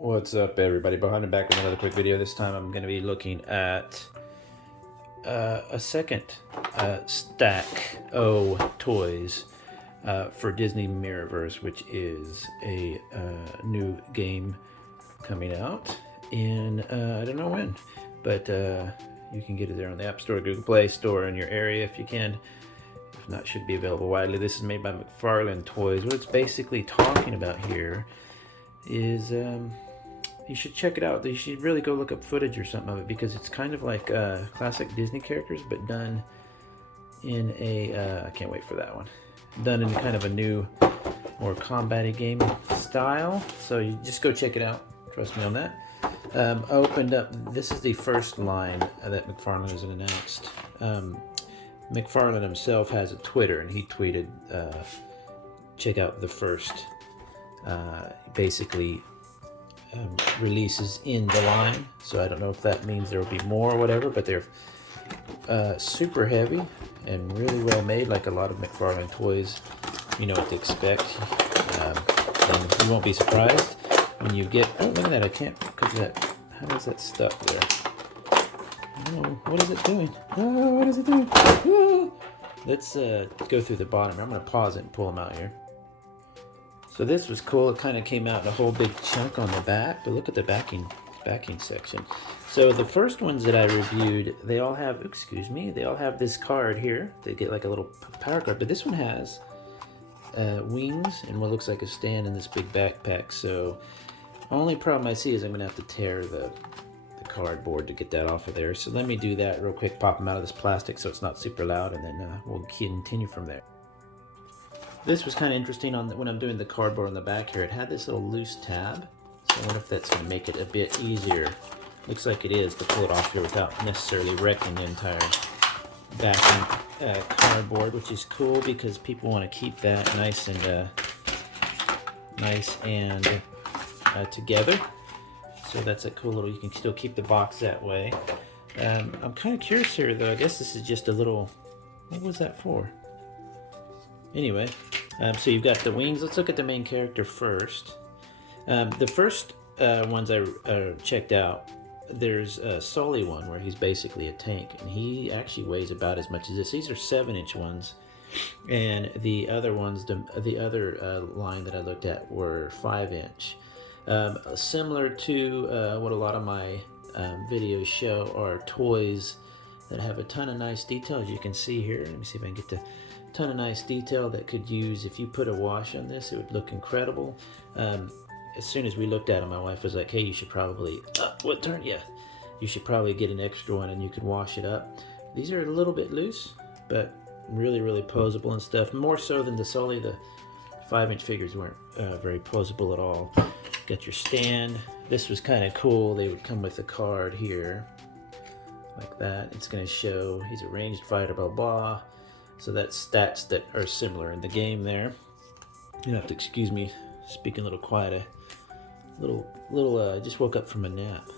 What's up, everybody? Behind back with another quick video. This time I'm going to be looking at a second stack of toys for Disney-Mirrorverse, which is a new game coming out in I don't know when, but you can get it there on the App Store, Google Play Store in your area if you can. If not, should be available widely. This is made by McFarlane Toys. What it's basically talking about here is you should check it out. You should really go look up footage or something of it, because it's kind of like classic Disney characters, but done in a I can't wait for that one, done in kind of a new, more combat-y game style. So you just go check it out, trust me on that. Opened up, this is the first line that McFarlane has announced. McFarlane himself has a Twitter, and he tweeted, check out the first basically releases in the line. So I don't know if that means there will be more or whatever, but they're super heavy and really well made, like a lot of McFarlane toys. You know what to expect, and you won't be surprised when you get, oh, look at that, I can't, because that, how is that stuck there? Oh, what is it doing? Oh, what is it doing? Oh. Let's go through the bottom. I'm going to pause it and pull them out here. So this was cool. It kind of came out in a whole big chunk on the back, but look at the backing section. So the first ones that I reviewed, they all have, excuse me, they all have this card here. They get like a little power card, but this one has wings and what looks like a stand in this big backpack. So only problem I see is I'm going to have to tear the cardboard to get that off of there. So let me do that real quick, pop them out of this plastic so it's not super loud, and then we'll continue from there. This was kind of interesting when I'm doing the cardboard on the back here. It had this little loose tab, so I wonder if that's going to make it a bit easier. Looks like it is to pull it off here without necessarily wrecking the entire backing cardboard, which is cool because people want to keep that nice and together. So that's a cool little, you can still keep the box that way. I'm kind of curious here though. I guess this is just a little, what was that for? Anyway, so you've got the wings. Let's look at the main character first. The first ones I checked out, there's a Sully one where he's basically a tank, and he actually weighs about as much as this. These are 7-inch ones, and the other ones, the other line that I looked at were 5-inch. Similar to what a lot of my videos show are toys that have a ton of nice details. You can see here, let me see if I can get the ton of nice detail that could use, if you put a wash on this, it would look incredible. As soon as we looked at them, my wife was like, hey, you should probably, you should probably get an extra one and you could wash it up. These are a little bit loose, but really, really posable and stuff. More so than the Sully, the 5-inch figures weren't very posable at all. Got your stand. This was kind of cool. They would come with a card here, like that. It's going to show he's a ranged fighter, blah, blah. So that's stats that are similar in the game there. You have to excuse me, speaking a little quiet. Just woke up from a nap.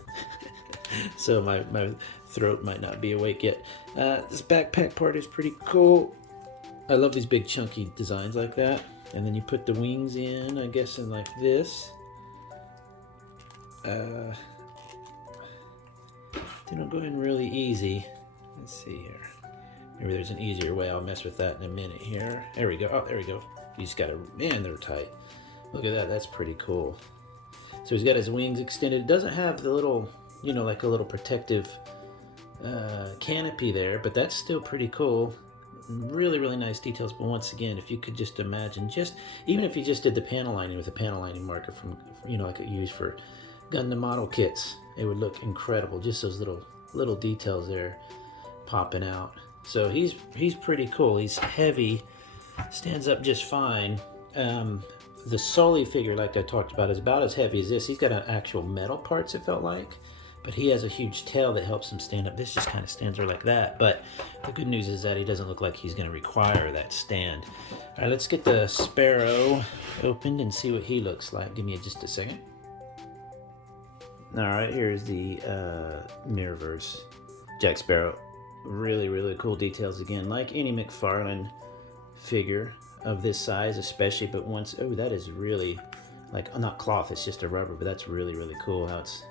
So my throat might not be awake yet. This backpack part is pretty cool. I love these big chunky designs like that. And then you put the wings in, I guess, in like this. They don't go in really easy. Let's see here. Maybe there's an easier way. I'll mess with that in a minute here. There we go. Oh, there we go. You just gotta, man, they're tight. Look at that. That's pretty cool. So he's got his wings extended. It doesn't have the little, you know, like a little protective canopy there, but that's still pretty cool. Really, really nice details. But once again, if you could just imagine, even if you just did the panel lining with a panel lining marker from, you know, like I use for Gundam model kits, it would look incredible. Just those little details there popping out. So he's pretty cool. He's heavy, stands up just fine. The Sully figure, like I talked about, is about as heavy as this. He's got an actual metal parts, it felt like, but he has a huge tail that helps him stand up. This just kind of stands there like that. But the good news is that he doesn't look like he's going to require that stand. All right, let's get the Sparrow opened and see what he looks like. Give me just a second. All right, here's the Mirrorverse Jack Sparrow. Really, really cool details again, like any McFarlane figure of this size especially, but once, oh, that is really like, not cloth, it's just a rubber, but that's really, really cool how it's,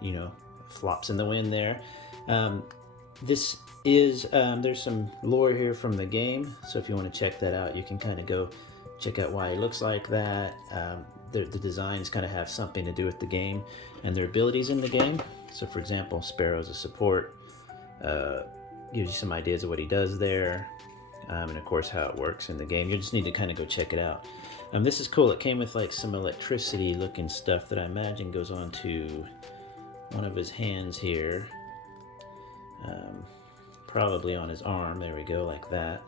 you know, flops in the wind there. This is, there's some lore here from the game, so if you want to check that out, you can kind of go check out why it looks like that. The designs kind of have something to do with the game and their abilities in the game. So for example, Sparrow's a support, gives you some ideas of what he does there, and of course how it works in the game. You just need to kind of go check it out. This is cool. It came with like some electricity looking stuff that I imagine goes on to one of his hands here. Probably on his arm. There we go, like that.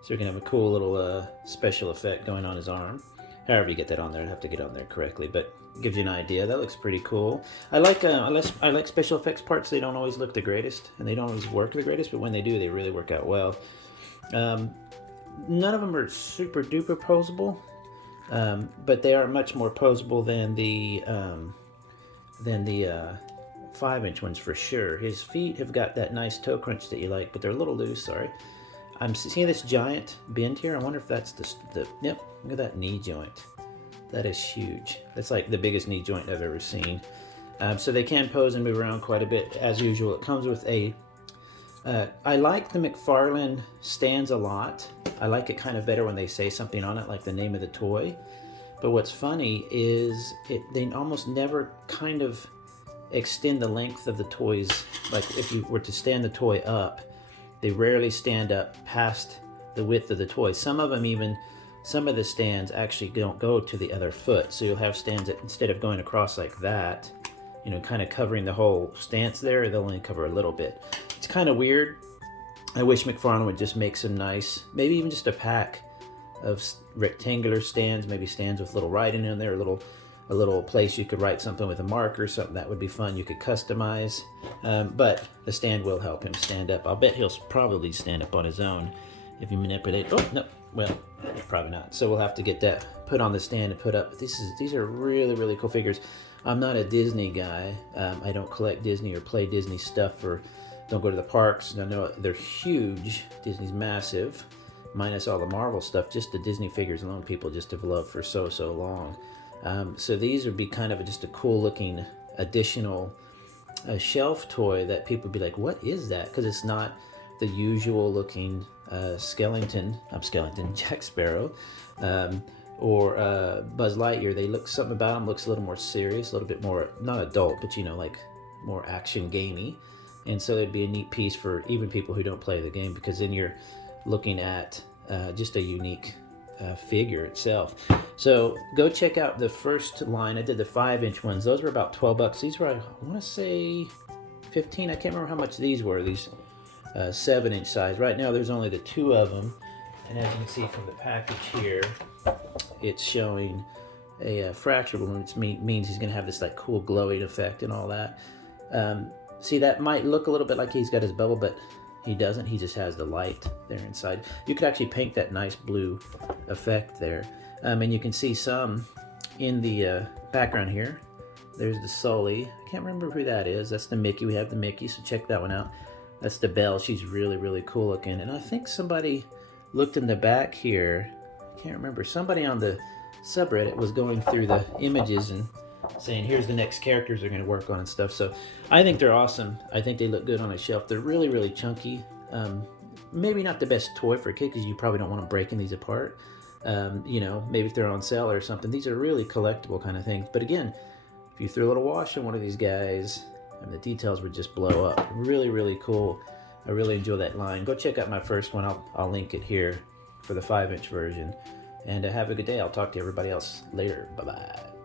So you're gonna have a cool little special effect going on his arm. However you get that on there, I'd have to get on there correctly, but it gives you an idea. That looks pretty cool. I like special effects parts. They don't always look the greatest, and they don't always work the greatest, but when they do, they really work out well. None of them are super duper posable, but they are much more posable than the 5-inch ones for sure. His feet have got that nice toe crunch that you like, but they're a little loose. Sorry. I'm seeing this giant bend here. I wonder if that's yep, look at that knee joint. That is huge. That's like the biggest knee joint I've ever seen. So they can pose and move around quite a bit as usual. It comes with a, I like the McFarlane stands a lot. I like it kind of better when they say something on it, like the name of the toy. But what's funny is they almost never kind of extend the length of the toys. Like if you were to stand the toy up, they rarely stand up past the width of the toy. Some of them even, some of the stands actually don't go to the other foot. So you'll have stands that instead of going across like that, you know, kind of covering the whole stance there, they'll only cover a little bit. It's kind of weird. I wish McFarlane would just make some nice, maybe even just a pack of rectangular stands, maybe stands with little writing in there, a little place you could write something with a marker, something that would be fun you could customize. But the stand will help him stand up. I'll bet he'll probably stand up on his own if you manipulate. Oh, no, well, probably not. So we'll have to get that put on the stand and put up. These are really, really cool figures. I'm not a Disney guy. I don't collect Disney or play Disney stuff or don't go to the parks. I know they're huge. Disney's massive, minus all the Marvel stuff. Just the Disney figures alone, people just have loved for so long. So these would be kind of just a cool looking additional shelf toy that people would be like, what is that? Because it's not the usual looking Jack Sparrow, or Buzz Lightyear. They look, something about them looks a little more serious, a little bit more, not adult, but you know, like more action gamey. And so it'd be a neat piece for even people who don't play the game, because then you're looking at just a unique figure itself. So go check out the first line. I did the 5-inch ones. Those were about $12. These were, I want to say 15. I can't remember how much these were, these 7-inch size. Right now there's only the 2 of them, and as you can see from the package here, it's showing a fracture balloon, which means he's going to have this like cool glowing effect and all that. See, that might look a little bit like he's got his bubble, but he doesn't. He just has the light there inside. You could actually paint that nice blue effect there. And you can see some in the background here. There's the Sully. I can't remember who that is. That's the Mickey. We have the Mickey, so check that one out. That's the Belle. She's really, really cool looking. And I think somebody looked in the back here. I can't remember. Somebody on the subreddit was going through the images and saying, here's the next characters they're going to work on and stuff. So I think they're awesome. I think they look good on a shelf. They're really, really chunky. Maybe not the best toy for a kid, because you probably don't want them breaking these apart. You know, maybe if they're on sale or something. These are really collectible kind of things. But again, if you threw a little wash on one of these guys, and the details would just blow up. Really, really cool. I really enjoy that line. Go check out my first one. I'll link it here for the 5-inch version. And have a good day. I'll talk to everybody else later. Bye-bye.